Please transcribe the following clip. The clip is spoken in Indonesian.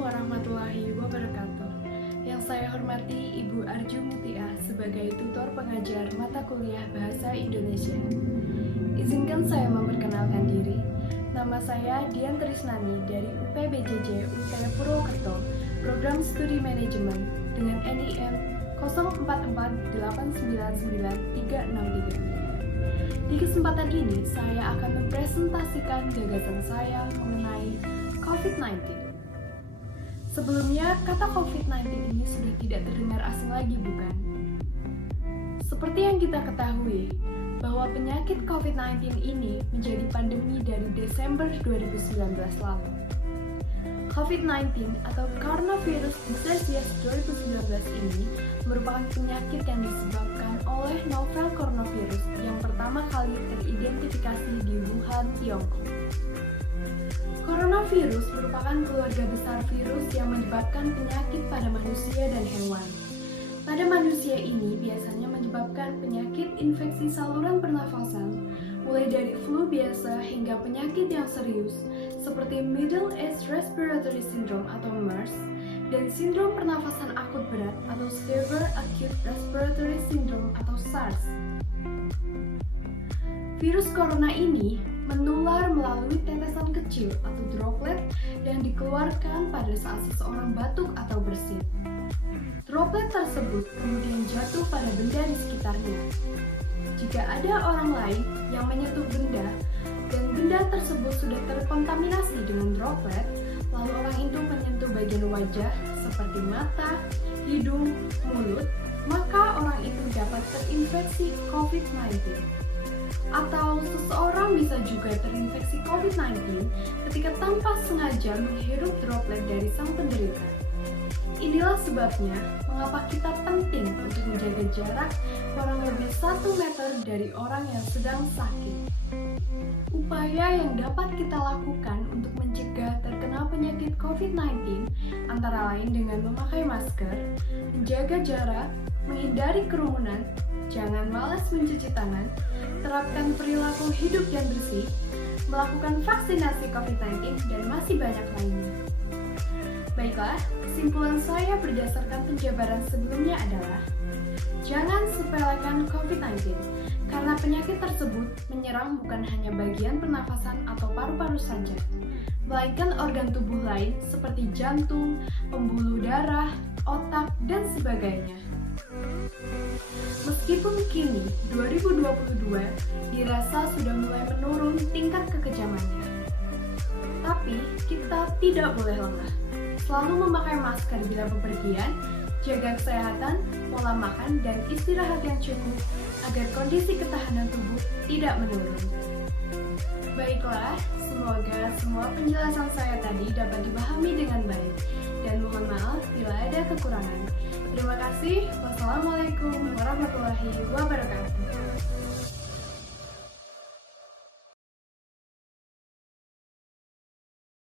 warahmatullahi wabarakatuh. Yang saya hormati Ibu Arju Mutia sebagai tutor pengajar mata kuliah Bahasa Indonesia. Izinkan saya memperkenalkan diri. Nama saya Dian Trisnani dari UPBJJ UTN Purwokerto, Program Studi Manajemen dengan NIM 0448999363. Di kesempatan ini, saya akan mempresentasikan gagasan saya mengenai COVID-19. Sebelumnya, kata COVID-19 ini sudah tidak terdengar asing lagi, bukan? Seperti yang kita ketahui, bahwa penyakit COVID-19 ini menjadi pandemi dari Desember 2019 lalu. COVID-19 atau Coronavirus Disease 2019 ini merupakan penyakit yang disebabkan oleh novel coronavirus yang pertama kali teridentifikasi di Wuhan, Tiongkok. Coronavirus merupakan keluarga besar virus yang menyebabkan penyakit pada manusia dan hewan. Pada manusia ini biasanya menyebabkan penyakit infeksi saluran pernafasan, mulai dari flu biasa hingga penyakit yang serius, seperti Middle East Respiratory Syndrome atau MERS, dan sindrom pernafasan akut berat atau Severe Acute Respiratory Syndrome atau SARS. Virus corona ini menular melalui tetesan kecil atau droplet yang dikeluarkan pada saat seseorang batuk atau bersin. Droplet tersebut kemudian jatuh pada benda di sekitarnya. Jika ada orang lain yang menyentuh benda dan benda tersebut sudah terkontaminasi dengan droplet, lalu orang itu menyentuh bagian wajah seperti mata, hidung, mulut, maka orang itu dapat terinfeksi COVID-19. Atau seseorang bisa juga terinfeksi COVID-19 ketika tanpa sengaja menghirup droplet dari sang penderita. Inilah sebabnya mengapa kita penting untuk menjaga jarak kurang lebih 1 meter dari orang yang sedang sakit. Upaya yang dapat kita lakukan untuk mencegah terkena penyakit COVID-19 antara lain dengan memakai masker, menjaga jarak, menghindari kerumunan, jangan malas mencuci tangan, terapkan perilaku hidup yang bersih, melakukan vaksinasi COVID-19, dan masih banyak lainnya. Baiklah, kesimpulan saya berdasarkan penjabaran sebelumnya adalah jangan sepelekan COVID-19, karena penyakit tersebut menyerang bukan hanya bagian pernafasan atau paru-paru saja, melainkan organ tubuh lain seperti jantung, pembuluh darah, otak, dan sebagainya. Meskipun kini 2022 dirasa sudah mulai menurun tingkat kekejamannya, tapi kita tidak boleh lengah. Selalu memakai masker bila bepergian, jaga kesehatan, pola makan, dan istirahat yang cukup agar kondisi ketahanan tubuh tidak menurun. Baiklah, semoga semua penjelasan saya tadi dapat dipahami dengan baik, dan mohon maaf bila ada kekurangan. Terima kasih. Wassalamualaikum warahmatullahi wabarakatuh.